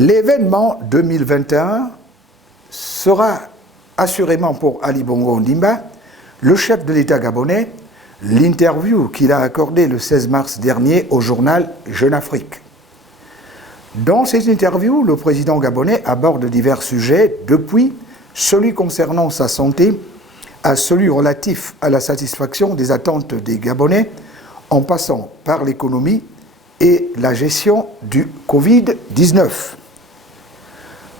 L'événement 2021 sera assurément pour Ali Bongo Ondimba, le chef de l'État gabonais, l'interview qu'il a accordée le 16 mars dernier au journal Jeune Afrique. Dans ces interviews, le président gabonais aborde divers sujets, depuis celui concernant sa santé à celui relatif à la satisfaction des attentes des Gabonais, en passant par l'économie et la gestion du Covid-19.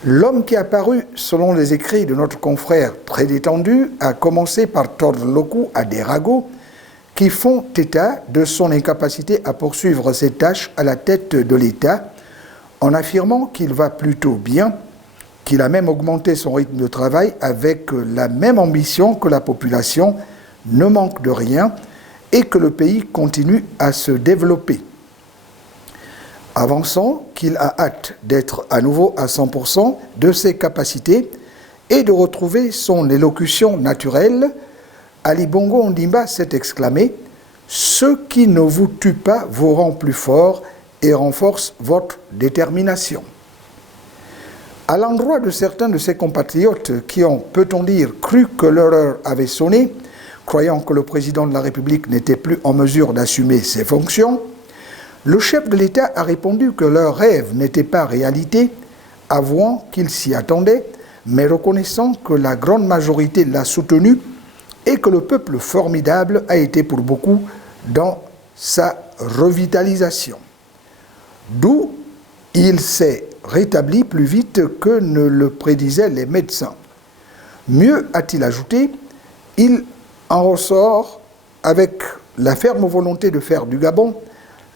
L'homme qui a paru, selon les écrits de notre confrère très détendu, a commencé par tordre le cou à des ragots qui font état de son incapacité à poursuivre ses tâches à la tête de l'État, en affirmant qu'il va plutôt bien, qu'il a même augmenté son rythme de travail avec la même ambition que la population, ne manque de rien et que le pays continue à se développer. Avançant qu'il a hâte d'être à nouveau à 100% de ses capacités et de retrouver son élocution naturelle, Ali Bongo Ondimba s'est exclamé « Ce qui ne vous tue pas vous rend plus fort et renforce votre détermination ». À l'endroit de certains de ses compatriotes qui ont, peut-on dire, cru que l'heure avait sonné, croyant que le président de la République n'était plus en mesure d'assumer ses fonctions, le chef de l'État a répondu que leur rêve n'était pas réalité, avouant qu'il s'y attendait, mais reconnaissant que la grande majorité l'a soutenu et que le peuple formidable a été pour beaucoup dans sa revitalisation. D'où il s'est rétabli plus vite que ne le prédisaient les médecins. Mieux, a-t-il ajouté, il en ressort avec la ferme volonté de faire du Gabon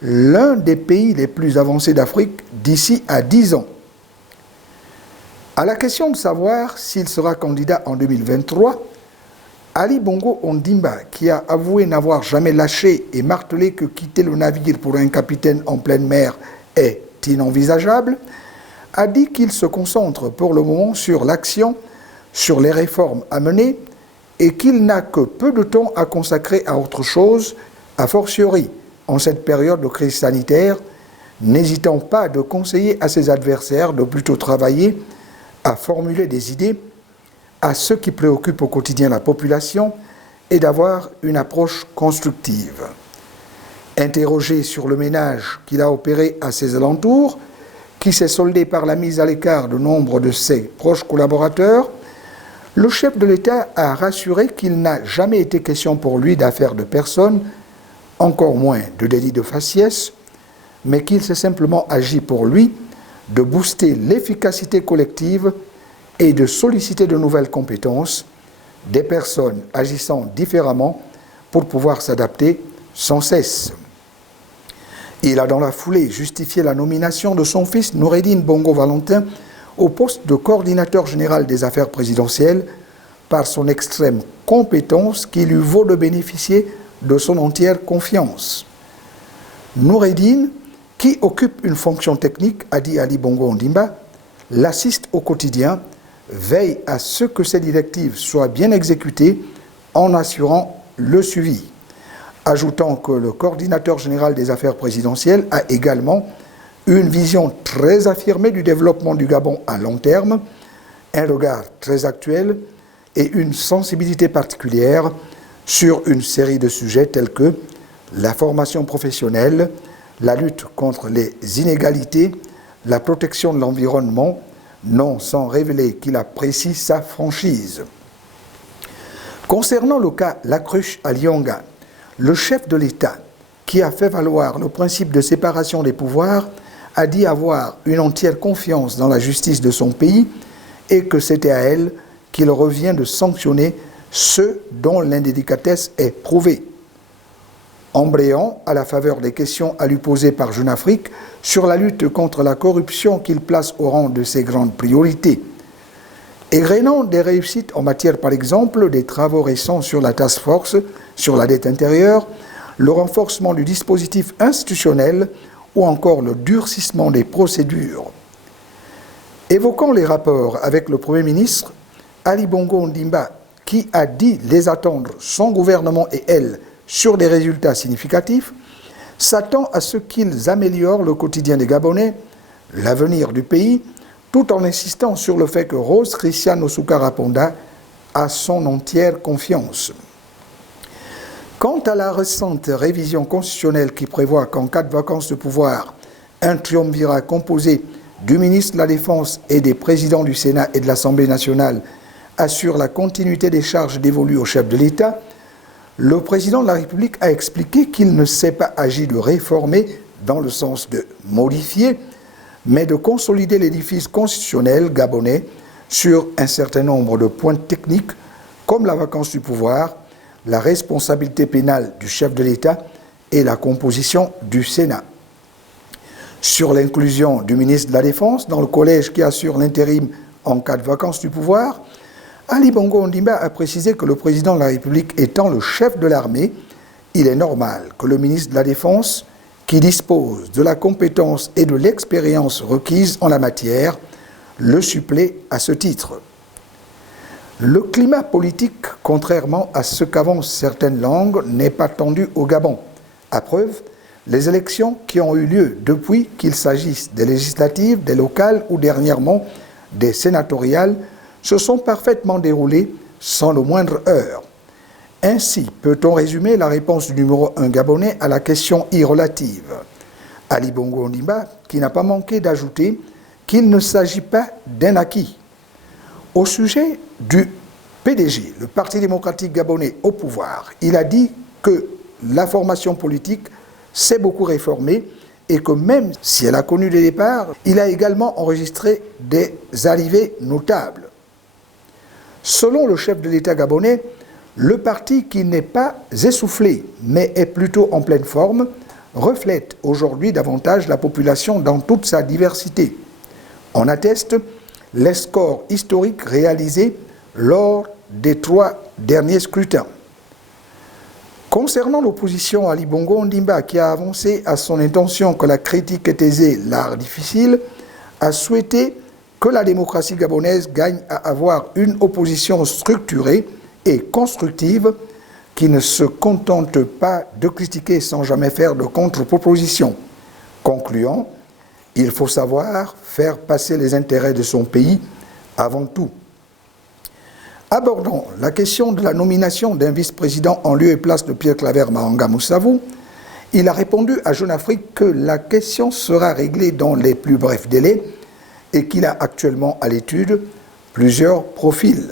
l'un des pays les plus avancés d'Afrique d'ici à 10 ans. À la question de savoir s'il sera candidat en 2023, Ali Bongo Ondimba, qui a avoué n'avoir jamais lâché et martelé que quitter le navire pour un capitaine en pleine mer est inenvisageable, a dit qu'il se concentre pour le moment sur l'action, sur les réformes à mener et qu'il n'a que peu de temps à consacrer à autre chose, a fortiori en cette période de crise sanitaire, n'hésitant pas de conseiller à ses adversaires de plutôt travailler à formuler des idées à ce qui préoccupe au quotidien la population et d'avoir une approche constructive. Interrogé sur le ménage qu'il a opéré à ses alentours, qui s'est soldé par la mise à l'écart de nombre de ses proches collaborateurs, le chef de l'État a rassuré qu'il n'a jamais été question pour lui d'affaires de personnes, encore moins de délit de faciès, mais qu'il s'est simplement agi pour lui de booster l'efficacité collective et de solliciter de nouvelles compétences des personnes agissant différemment pour pouvoir s'adapter sans cesse. Il a dans la foulée justifié la nomination de son fils Noureddine Bongo Valentin au poste de coordinateur général des affaires présidentielles par son extrême compétence qui lui vaut de bénéficier de son entière confiance. Noureddine, qui occupe une fonction technique, a dit Ali Bongo Ondimba, l'assiste au quotidien, veille à ce que ses directives soient bien exécutées en assurant le suivi. Ajoutant que le coordinateur général des affaires présidentielles a également une vision très affirmée du développement du Gabon à long terme, un regard très actuel et une sensibilité particulière sur une série de sujets tels que la formation professionnelle, la lutte contre les inégalités, la protection de l'environnement, non sans révéler qu'il apprécie sa franchise. Concernant le cas Lacruche à Lionga, le chef de l'État, qui a fait valoir le principe de séparation des pouvoirs, a dit avoir une entière confiance dans la justice de son pays et que c'était à elle qu'il revient de sanctionner ceux dont l'indélicatesse est prouvée. Embrayant à la faveur des questions à lui poser par Jeune Afrique sur la lutte contre la corruption qu'il place au rang de ses grandes priorités. Égrénant des réussites en matière, par exemple, des travaux récents sur la task force, sur la dette intérieure, le renforcement du dispositif institutionnel ou encore le durcissement des procédures. Évoquant les rapports avec le Premier ministre, Ali Bongo Ondimba, qui a dit les attendre son gouvernement et elle sur des résultats significatifs, s'attend à ce qu'ils améliorent le quotidien des Gabonais, l'avenir du pays, tout en insistant sur le fait que Rose Christiane Osuka-Raponda a son entière confiance. Quant à la récente révision constitutionnelle qui prévoit qu'en cas de vacance de pouvoir, un triumvirat composé du ministre de la Défense et des présidents du Sénat et de l'Assemblée nationale assure la continuité des charges dévolues au chef de l'État, le président de la République a expliqué qu'il ne s'est pas agi de réformer dans le sens de modifier, mais de consolider l'édifice constitutionnel gabonais sur un certain nombre de points techniques comme la vacance du pouvoir, la responsabilité pénale du chef de l'État et la composition du Sénat. Sur l'inclusion du ministre de la Défense dans le collège qui assure l'intérim en cas de vacance du pouvoir, Ali Bongo Ondimba a précisé que le président de la République étant le chef de l'armée, il est normal que le ministre de la Défense, qui dispose de la compétence et de l'expérience requises en la matière, le supplée à ce titre. Le climat politique, contrairement à ce qu'avancent certaines langues, n'est pas tendu au Gabon. À preuve, les élections qui ont eu lieu depuis, qu'il s'agisse des législatives, des locales ou dernièrement des sénatoriales, se sont parfaitement déroulées sans le moindre heurt. Ainsi peut-on résumer la réponse du numéro 1 gabonais à la question irrelative. Ali Bongo Ondimba, qui n'a pas manqué d'ajouter qu'il ne s'agit pas d'un acquis. Au sujet du PDG, le Parti démocratique gabonais au pouvoir, il a dit que la formation politique s'est beaucoup réformée et que même si elle a connu des départs, il a également enregistré des arrivées notables. Selon le chef de l'État gabonais, le parti qui n'est pas essoufflé mais est plutôt en pleine forme reflète aujourd'hui davantage la population dans toute sa diversité. En atteste les scores historiques réalisés lors des 3 derniers scrutins. Concernant l'opposition, Ali Bongo Ondimba, qui a avancé à son intention que la critique est aisée, l'art difficile, a souhaité que la démocratie gabonaise gagne à avoir une opposition structurée et constructive qui ne se contente pas de critiquer sans jamais faire de contre-proposition. Concluant, il faut savoir faire passer les intérêts de son pays avant tout. Abordons la question de la nomination d'un vice-président en lieu et place de Pierre Claver Mahanga Moussavou. Il a répondu à Jeune Afrique que la question sera réglée dans les plus brefs délais et qu'il a actuellement à l'étude plusieurs profils.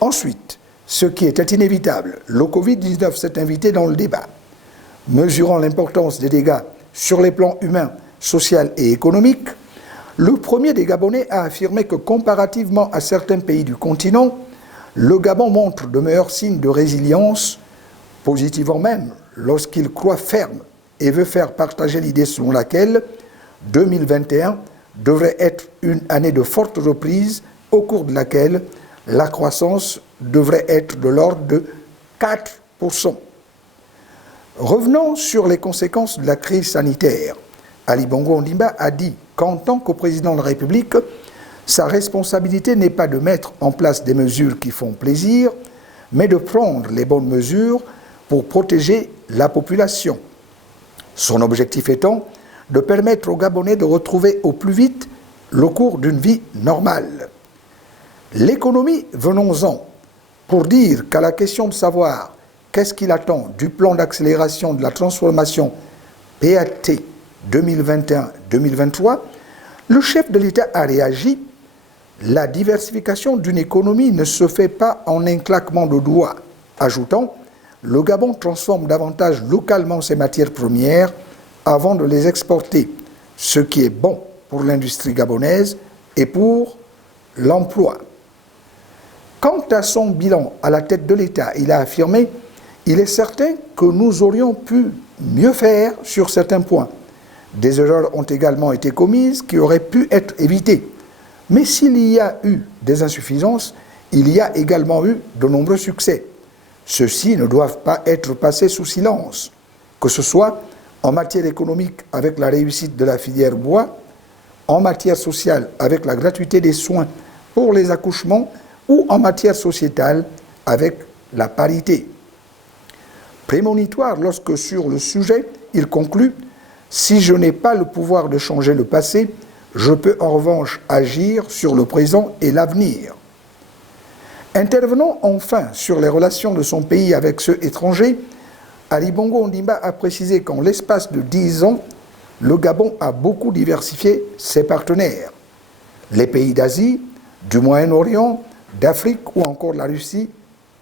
Ensuite, ce qui était inévitable, le Covid-19 s'est invité dans le débat. Mesurant l'importance des dégâts sur les plans humains, social et économique, le premier des Gabonais a affirmé que comparativement à certains pays du continent, le Gabon montre de meilleurs signes de résilience, positivement même, lorsqu'il croit ferme et veut faire partager l'idée selon laquelle 2021 devrait être une année de forte reprise au cours de laquelle la croissance devrait être de l'ordre de 4%. Revenons sur les conséquences de la crise sanitaire. Ali Bongo Ondimba a dit qu'en tant que président de la République, sa responsabilité n'est pas de mettre en place des mesures qui font plaisir, mais de prendre les bonnes mesures pour protéger la population. Son objectif étant de permettre aux Gabonais de retrouver au plus vite le cours d'une vie normale. L'économie, venons-en, pour dire qu'à la question de savoir qu'est-ce qu'il attend du plan d'accélération de la transformation PAT 2021-2023, le chef de l'État a réagi. La diversification d'une économie ne se fait pas en un claquement de doigts, ajoutant « Le Gabon transforme davantage localement ses matières premières avant de les exporter, ce qui est bon pour l'industrie gabonaise et pour l'emploi. » Quant à son bilan à la tête de l'État, il a affirmé « Il est certain que nous aurions pu mieux faire sur certains points. Des erreurs ont également été commises qui auraient pu être évitées. Mais s'il y a eu des insuffisances, il y a également eu de nombreux succès. Ceux-ci ne doivent pas être passés sous silence, que ce soit en matière économique avec la réussite de la filière bois, en matière sociale avec la gratuité des soins pour les accouchements ou en matière sociétale avec la parité. » Prémonitoire lorsque sur le sujet, il conclut « Si je n'ai pas le pouvoir de changer le passé, Je peux en revanche agir sur le présent et l'avenir. Intervenant enfin sur les relations de son pays avec ceux étrangers, Ali Bongo Ondimba a précisé qu'en l'espace de 10 ans, le Gabon a beaucoup diversifié ses partenaires. Les pays d'Asie, du Moyen-Orient, d'Afrique ou encore la Russie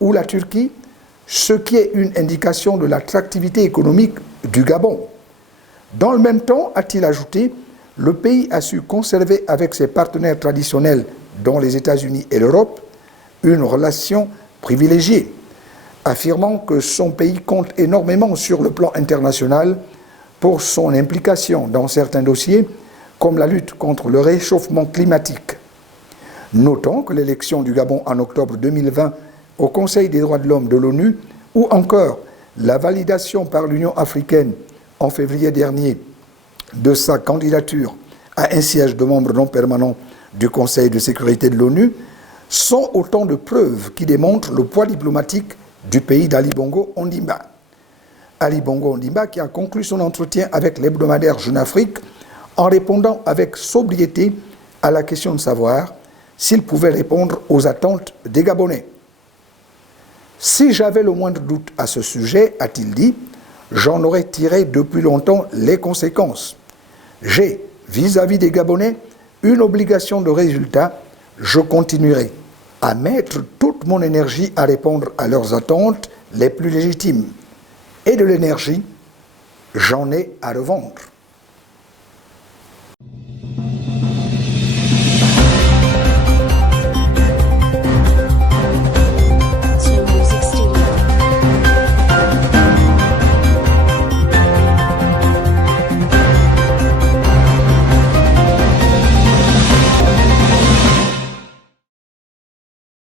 ou la Turquie, ce qui est une indication de l'attractivité économique du Gabon. Dans le même temps, a-t-il ajouté, le pays a su conserver avec ses partenaires traditionnels, dont les États-Unis et l'Europe, une relation privilégiée, affirmant que son pays compte énormément sur le plan international pour son implication dans certains dossiers, comme la lutte contre le réchauffement climatique. Notons que l'élection du Gabon en octobre 2020 au Conseil des droits de l'homme de l'ONU, ou encore la validation par l'Union africaine en février dernier de sa candidature à un siège de membre non permanent du Conseil de sécurité de l'ONU, sont autant de preuves qui démontrent le poids diplomatique du pays d'Ali Bongo Ondimba. Ali Bongo Ondimba qui a conclu son entretien avec l'hebdomadaire Jeune Afrique en répondant avec sobriété à la question de savoir s'il pouvait répondre aux attentes des Gabonais. Si j'avais le moindre doute à ce sujet, a-t-il dit, j'en aurais tiré depuis longtemps les conséquences. J'ai, vis-à-vis des Gabonais, une obligation de résultat. Je continuerai à mettre toute mon énergie à répondre à leurs attentes les plus légitimes. Et de l'énergie, j'en ai à revendre.